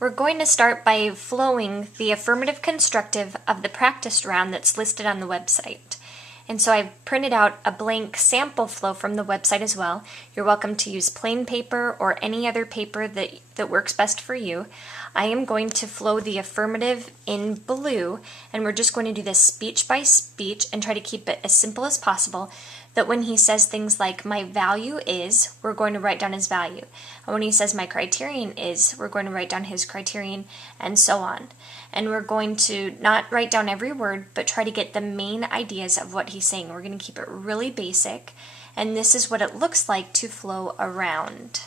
We're going to start by flowing the affirmative constructive of the practice round that's listed on the website. And so I've printed out a blank sample flow from the website as well. You're welcome to use plain paper or any other paper that works best for you. I am going to flow the affirmative in blue, and we're just going to do this speech by speech and try to keep it as simple as possible. That when he says things like my value is, we're going to write down his value. And when he says my criterion is, we're going to write down his criterion, and so on. And we're going to not write down every word, but try to get the main ideas of what he's saying. We're going to keep it really basic, and this is what it looks like to flow around.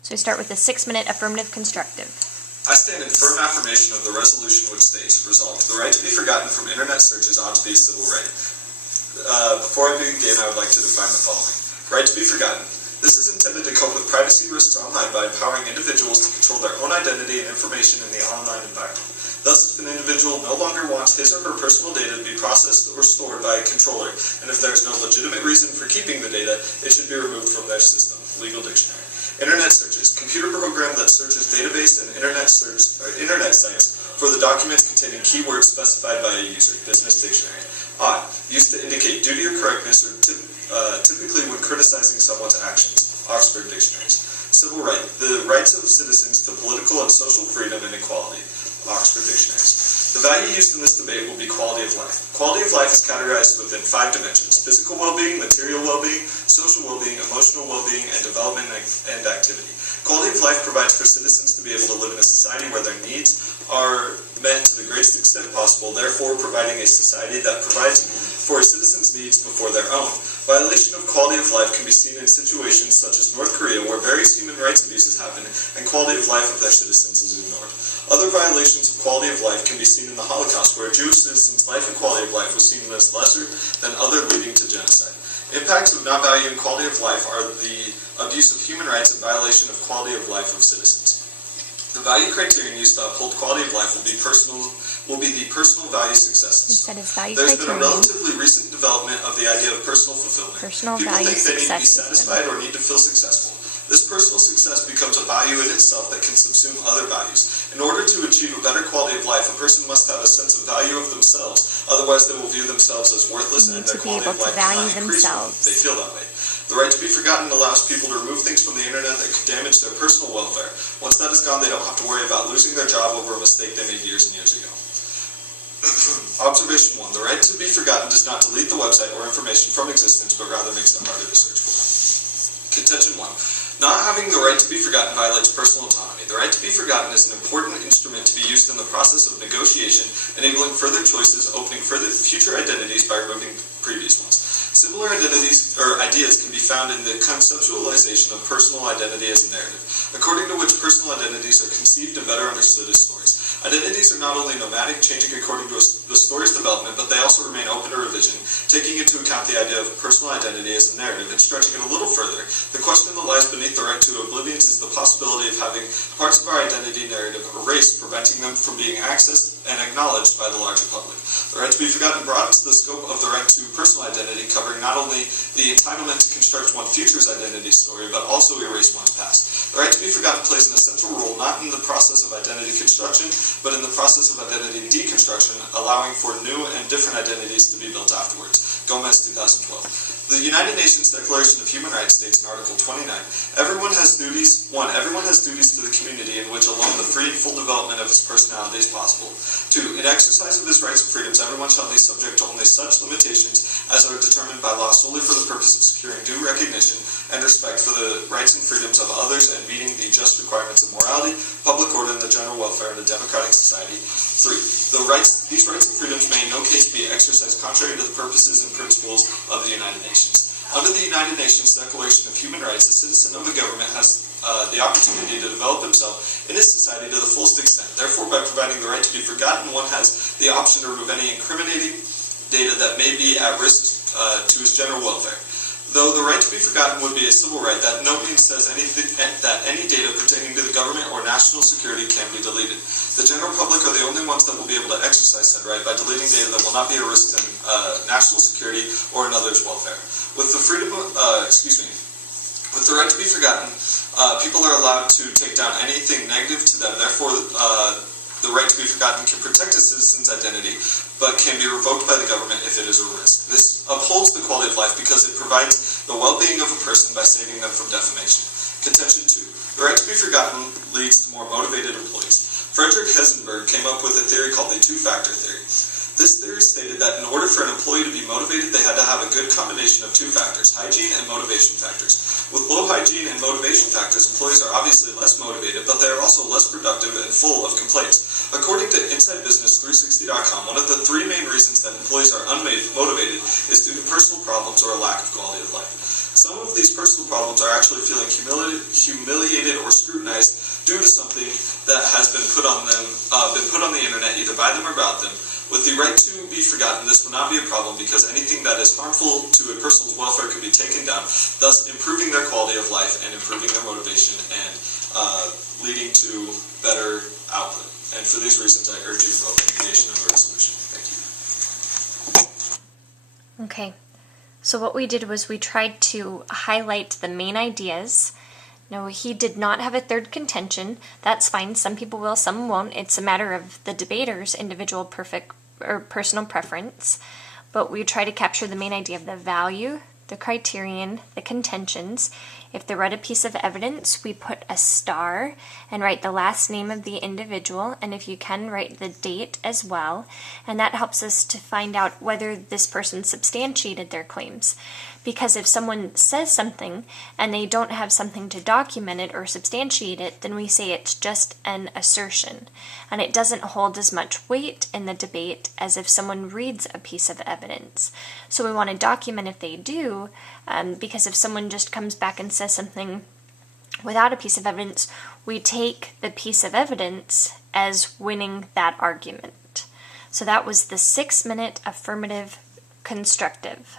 So we start with the 6-minute affirmative constructive. I stand in firm affirmation of the resolution which states, resolved, the right to be forgotten from internet searches ought to be a civil right. Before I begin, I would like to define the following. Right to be forgotten. This is intended to cope with privacy risks online by empowering individuals to control their own identity and information in the online environment. Thus, if an individual no longer wants his or her personal data to be processed or stored by a controller, and if there is no legitimate reason for keeping the data, it should be removed from their system. Legal Dictionary. Internet searches. Computer program that searches database and internet sites for the documents containing keywords specified by a user. Business Dictionary. Odd. Used to indicate duty or correctness, or typically when criticizing someone's actions. Oxford Dictionaries. Civil right. The rights of citizens to political and social freedom and equality. Oxford Dictionaries. The value used in this debate will be quality of life. Quality of life is categorized within 5 dimensions: physical well-being, material well-being, social well-being, emotional well-being, and development and activity. Quality of life provides for citizens to be able to live in a society where their needs are met to the greatest extent possible, therefore providing a society that provides for a citizen's needs before their own. Violation of quality of life can be seen in situations such as North Korea, where various human rights abuses happen and quality of life of their citizens is ignored. Other violations of quality of life can be seen in the Holocaust, where a Jewish citizen's life and quality of life was seen as lesser than other, leading to genocide. Impacts of not valuing quality of life are the abuse of human rights and violation of quality of life of citizens. The value criterion used to uphold quality of life will be the personal value success system. There's been a relatively recent development of the idea of personal fulfillment. People think they need to be satisfied or need to feel successful. This personal success becomes a value in itself that can subsume other values. In order to achieve a better quality of life, a person must have a sense of value of themselves. Otherwise, they will view themselves as worthless, and their quality of life cannot increase when they feel that way. The right to be forgotten allows people to remove things from the internet that could damage their personal welfare. Once that is gone, they don't have to worry about losing their job over a mistake they made years and years ago. Observation 1. The right to be forgotten does not delete the website or information from existence, but rather makes it harder to search for. Contention 1. Not having the right to be forgotten violates personal autonomy. The right to be forgotten is an important instrument to be used in the process of negotiation, enabling further choices, opening further future identities by removing previous ones. Similar identities or ideas can be found in the conceptualization of personal identity as a narrative, according to which personal identities are conceived and better understood as stories. Identities are not only nomadic, changing according to the story's development, but they also remain open to revision, taking into account the idea of personal identity as a narrative and stretching it a little further. The question that lies beneath the right to oblivion is the possibility of having parts of our identity narrative erased, preventing them from being accessed and acknowledged by the larger public. The right to be forgotten broadens the scope of the right to personal identity, covering not only the entitlement to construct one's future's identity story, but also erase one's past. The right to be forgotten plays an essential role not in the process of identity construction, but in the process of identity deconstruction, allowing for new and different identities to be built afterwards. Gomez, 2012. The United Nations Declaration of Human Rights states in Article 29, everyone has duties to the community in which alone the free and full development of his personality is possible. 2. In exercise of his rights and freedoms, everyone shall be subject to only such limitations as are determined by law solely for the purpose of securing due recognition and respect for the rights and freedoms of others and meeting the just requirements of morality, public order, and the general welfare in a democratic society. 3. These rights and freedoms may in no case be exercised contrary to the purposes and principles of the United Nations. Under the United Nations Declaration of Human Rights, a citizen of a government has the opportunity to develop himself in his society to the fullest extent. Therefore, by providing the right to be forgotten, one has the option to remove any incriminating data that may be at risk to his general welfare. Though the right to be forgotten would be a civil right, that no means says anything that any data pertaining to the government or national security can be deleted. The general public are the only ones that will be able to exercise said right by deleting data that will not be a risk to national security or another's welfare. With the freedom, With the right to be forgotten, people are allowed to take down anything negative to them. Therefore, the right to be forgotten can protect a citizen's identity, but can be revoked by the government if it is a risk. This upholds the quality of life because it provides the well-being of a person by saving them from defamation. Contention 2. The right to be forgotten leads to more motivated employees. Frederick Heisenberg came up with a theory called the two-factor theory. This theory stated that in order for an employee to be motivated, they had to have a good combination of two factors, hygiene and motivation factors. With low hygiene and motivation factors, employees are obviously less motivated, but they are also less productive and full of complaints. According to InsideBusiness360.com, one of the three main reasons that employees are unmotivated is due to personal problems or a lack of quality of life. Some of these personal problems are actually feeling humiliated or scrutinized due to something that has been put on the internet, either by them or about them. With the right to be forgotten, this will not be a problem because anything that is harmful to a person's welfare could be taken down, thus improving their quality of life and improving their motivation and leading to better output. And for these reasons, I urge you to vote in negation of the resolution. Thank you. Okay, so what we did was we tried to highlight the main ideas. No, he did not have a third contention. That's fine. Some people will, some won't. It's a matter of the debater's individual personal preference. But we try to capture the main idea of the value, the criterion, the contentions. If they read a piece of evidence, we put a star and write the last name of the individual, and if you can, write the date as well. And that helps us to find out whether this person substantiated their claims. Because if someone says something and they don't have something to document it or substantiate it, then we say it's just an assertion. And it doesn't hold as much weight in the debate as if someone reads a piece of evidence. So we want to document if they do, because if someone just comes back and says something without a piece of evidence, we take the piece of evidence as winning that argument. So that was the 6-minute affirmative constructive.